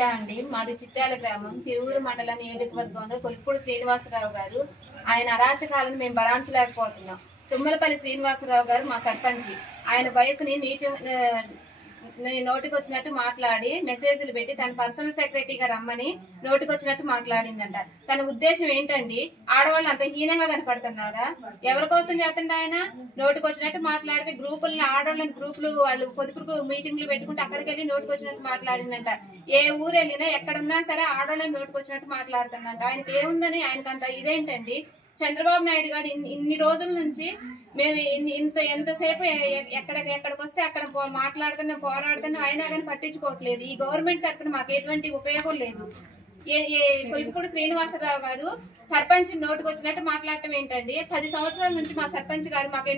అండి మాది చిట్యాల గ్రామం తిరువురు మండల నియోజకవర్గంలో కొల్పూడి శ్రీనివాసరావు గారు ఆయన అరాచకాలను మేము భరించలేకపోతున్నాం. తుమ్మలపల్లి శ్రీనివాసరావు గారు మా సర్పంచి. ఆయన బైక్ని నోటికి వచ్చినట్టు మాట్లాడి మెసేజ్లు పెట్టి తన పర్సనల్ సెక్రటరీగా రమ్మని నోటికి వచ్చినట్టు మాట్లాడిందంట. తన ఉద్దేశం ఏంటండి? ఆడవాళ్ళు అంత హీనంగా కనపడుతున్నారా? ఎవరి కోసం చేస్తుండే ఆయన? నోటికి వచ్చినట్టు మాట్లాడితే గ్రూపులను ఆడవాళ్ళని గ్రూపులు వాళ్ళు పొదుపు మీటింగ్లు పెట్టుకుంటే అక్కడికి వెళ్ళి నోటికి వచ్చినట్టు మాట్లాడిందంట. ఏ ఊరు వెళ్ళినా ఎక్కడున్నా సరే ఆడవాళ్ళని నోటికి వచ్చినట్టు మాట్లాడుతుందంట. ఆయనకి ఏముందని ఆయనకంత ఇదేంటండి? చంద్రబాబు నాయుడు గారు ఇన్ని రోజుల నుంచి మేము ఎంతసేపు ఎక్కడికి వస్తే అక్కడ మాట్లాడుతున్నాం, పోరాడుతున్నాం, అయినా కానీ పట్టించుకోవట్లేదు. ఈ గవర్నమెంట్ తరఫున మాకు ఎటువంటి ఉపయోగం లేదు. ఇప్పుడు శ్రీనివాసరావు గారు సర్పంచ్ నోటికి వచ్చినట్టు మాట్లాడటం ఏంటండి? 10 సంవత్సరాల నుంచి మా సర్పంచ్ గారు మాకు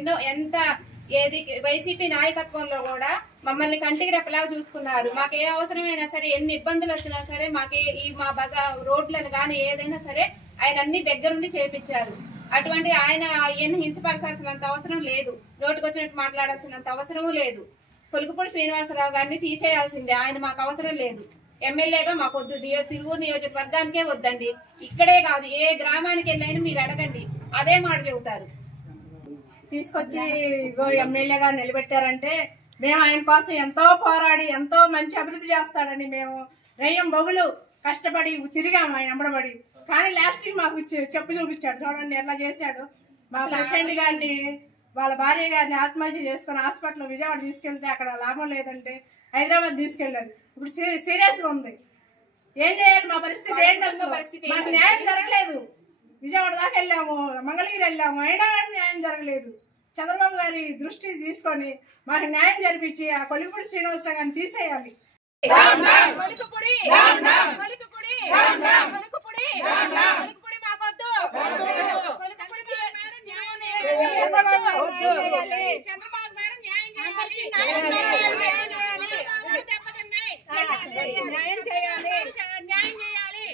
ఏది వైసీపీ నాయకత్వంలో కూడా మమ్మల్ని కంటికి రెప్పలాగా చూసుకున్నారు. మాకు ఏ అవసరమైనా సరే, ఎన్ని ఇబ్బందులు వచ్చినా సరే, మాకు మా రోడ్లను కానీ ఏదైనా సరే ఆయన అన్ని దగ్గరుండి చేపించారు. అటువంటి ఆయన ఎన్ని హింసపరచాల్సినంత అవసరం లేదు, నోటికి వచ్చినట్టు మాట్లాడాల్సినంత అవసరము లేదు. కొలుకుపూడి శ్రీనివాసరావు గారిని తీసేయాల్సిందే. ఆయన మాకు అవసరం లేదు. ఎమ్మెల్యేగా మాకు వద్దు. తిరువూరు నియోజకవర్గానికే వద్దండి. ఇక్కడే కాదు, ఏ గ్రామానికి వెళ్ళైనా మీరు అడగండి, అదే మాట చెబుతారు. తీసుకొచ్చి ఎమ్మెల్యేగా నిలబెట్టారంటే మేము ఆయన కోసం ఎంతో పోరాడి ఎంతో మంచి అభివృద్ధి చేస్తాడని మేము రయ్యం బొగులు కష్టపడి తిరిగాము ఆయన అమ్మడబడి. కానీ లాస్ట్ మాకు చెప్పు చూపించాడు. చూడండి ఎలా చేశాడు. మా ప్రెసిడెంట్ గారిని వాళ్ళ భార్య గారిని ఆత్మహత్య చేసుకుని హాస్పిటల్ విజయవాడ తీసుకెళ్తే అక్కడ లాభం లేదంటే హైదరాబాద్ తీసుకెళ్లారు. ఇప్పుడు సీరియస్ గా ఉంది. ఏం చేయాలి? మా పరిస్థితి ఏంటి? అసలు మాకు న్యాయం జరగలేదు. విజయవాడ దాకా వెళ్ళాము, మంగళగిరి వెళ్ళాము, అయినా న్యాయం జరగలేదు. చంద్రబాబు గారి దృష్టి తీసుకొని మాకు న్యాయం జరిపించి ఆ కొలిపూడి శ్రీనివాసరావు గారిని తీసేయాలి. న్యాయం చేయాలి.